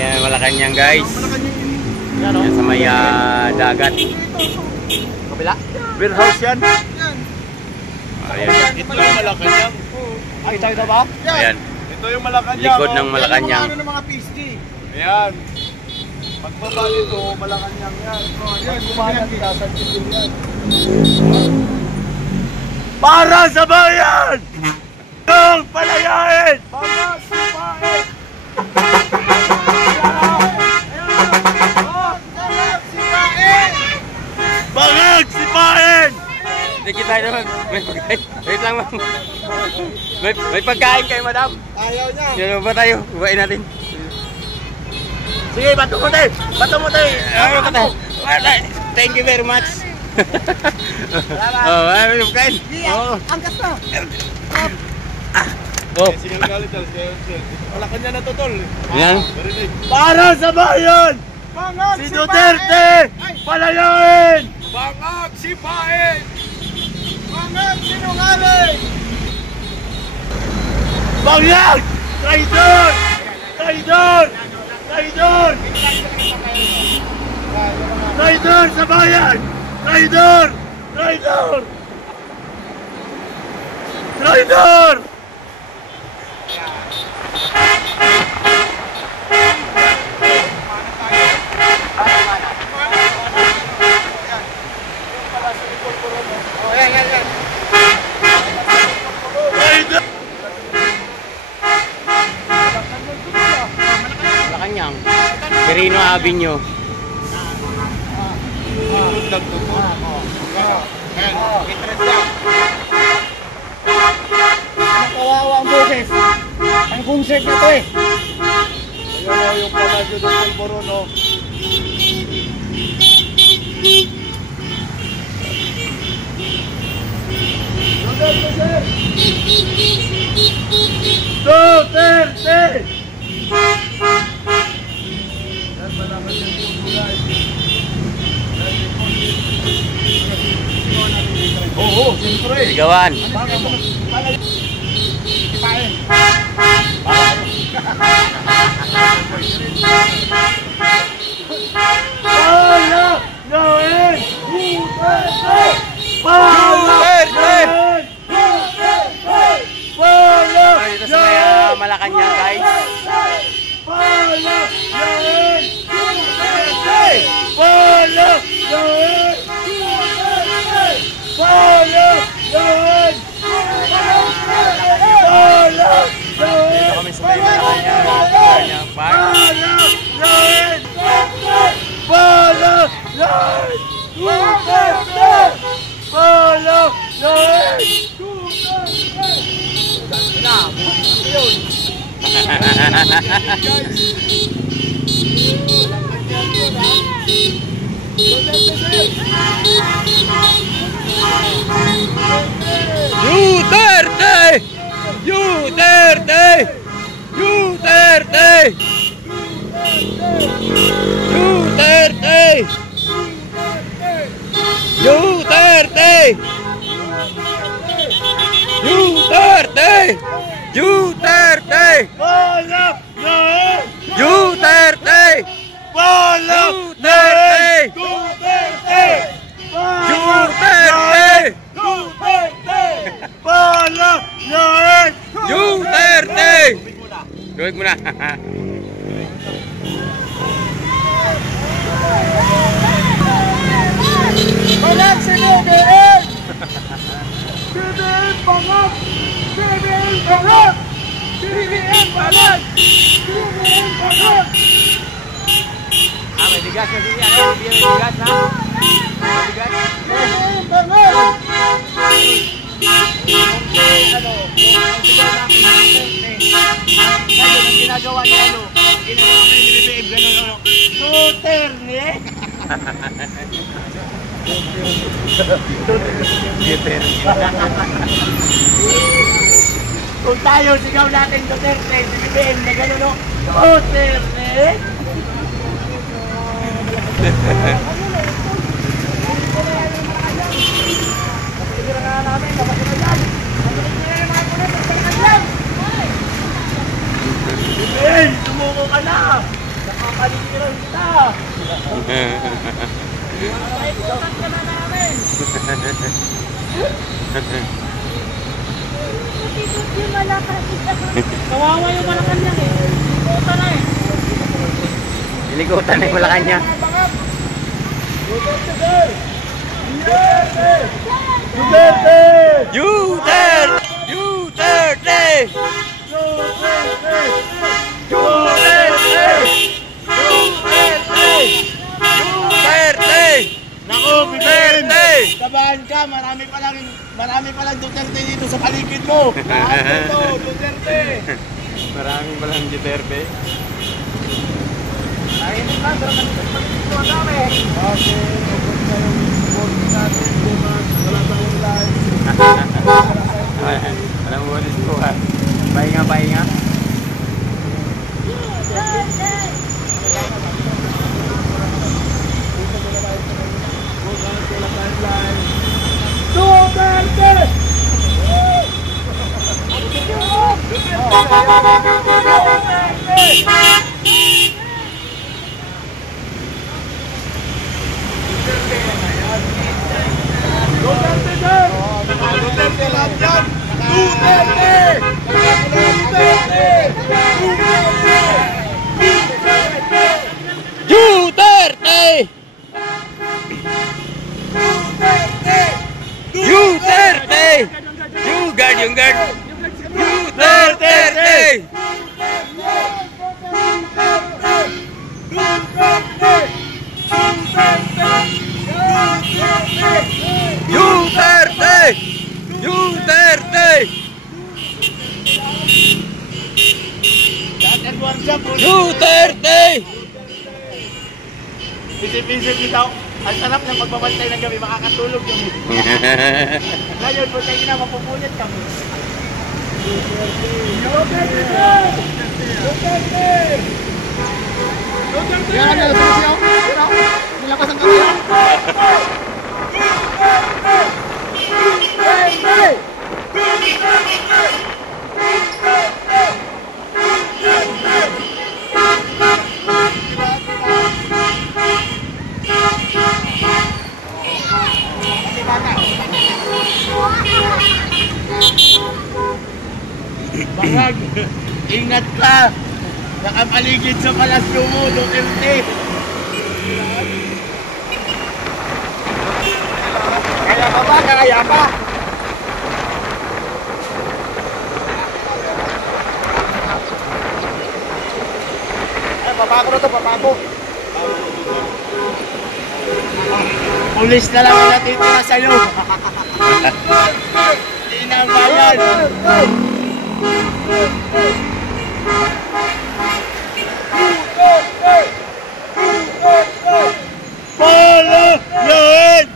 Ayan, Malacanang guys. Yan sa may dagat. Kabila? Beer house yan. Ayan. Ito yung Malacanang. Ay, tayo na ba? Ayan. Ito yung Malacanang. Likod ng Malacanang. Ano ng mga PSG. Ayan. Pagbaba dito, Malacanang yan. Yan, kumanan kita sa Chile yan. Para sa bayan! Yung palayain! Mga sipain! Bangag sipain! Hindi kita naman. May pagkain. Wait lang ma'am. May pagkain kayo madam. Ayaw niya. Sino ba tayo? Buhain natin. Sige, bato mo tayo! Bato mo tayo! Thank you very much. Oh, ay, may pagkain. Oh. Angkas na! Oh. Malacanang na to, tol. Yan. Para sa bayan! Si Duterte! Palayain! Bangag sipain! Bangag sinungaling! Bangag! Traidor! Traidor! Traidor! Traidor sa bayan! Traidor! Traidor! Traidor! Malacanang. Quirino Avenue. Kawawa ang boses. Ang concert na to eh. Ayan o yung Palasyo ng Polvoron o. Duterte! Oo, siyempre. Sigawan. Pala! Noel! Duterte! Duterte! Pala! Dito sa may Malacanang guys. Pala! Noel! Duterte! Pala! Noel! Duterte! Pala! Noel! Pala! Noel! Dito kami sa may Malacanang Park. Pala! Noel! Pala! Noel! Duterte! Pala! Noel! Duterte! Duterte! Duterte! Duterte! Duterte! Duterte! Duterte! Pala! Noel! Duterte! Pala! Duterte! Duterte! Duterte! Duterte! Pala! Noel! Duterte! Gawin mo na. Pagag si BBM! BBM pagag! BBM pagag! BBM pagag! BBM pagag! May bigas na siya. May bigas na. May bigas. BBM pagag! Ang ginagawa niya ano? Ginagawa niya ni BBM gano'n ano? Duterte! Kung tayo sigaw natin Duterte, si BBM na gano'n no? Duterte! BBM, sumuko ka na! Kawawa yung Malacanang eh. Puta na eh. Ilikutan na yung Malacanang. Duterte! Duterte! Duterte! Duterte! Duterte! Duterte! Naku, Pipin! Duterte! Tabahan ka, marami palang Duterte dito sa paligid mo. Lahat ito, Duterte! Maraming palang Duterte. Ay, hindi ka. Pero kanito ang dami. Kasi, upod na yung board natin, Dimas, wala tayong live. Walang ulit ko ha. Pahinga, pahinga. Duterte! Duterte din! Duterte lahat yan! Duterte! Duterte! Duterte! Duterte! Yung guard, yung guard! Duterte! Duterte! Duterte! Duterte! Isip-isip nito, ang sarap ng pagbabantay ng gabi, makakatulog kami. Ngayon, kung tayo na, mapupunit kami. Duterte! Duterte! Duterte! Yan, nalabas siya. Nilapas ang kamera. Bangag, ingat ka! Nakapaligid sa palasyo mo, Duterte! Kaya pa ba? Kaya pa! Ay, papako na to, papako! Pulis na lang ang natitira sa'yo! Hindi na ang bayan! Palayan!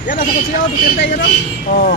Yan, nasa kutsi ako, Duterte, yan o.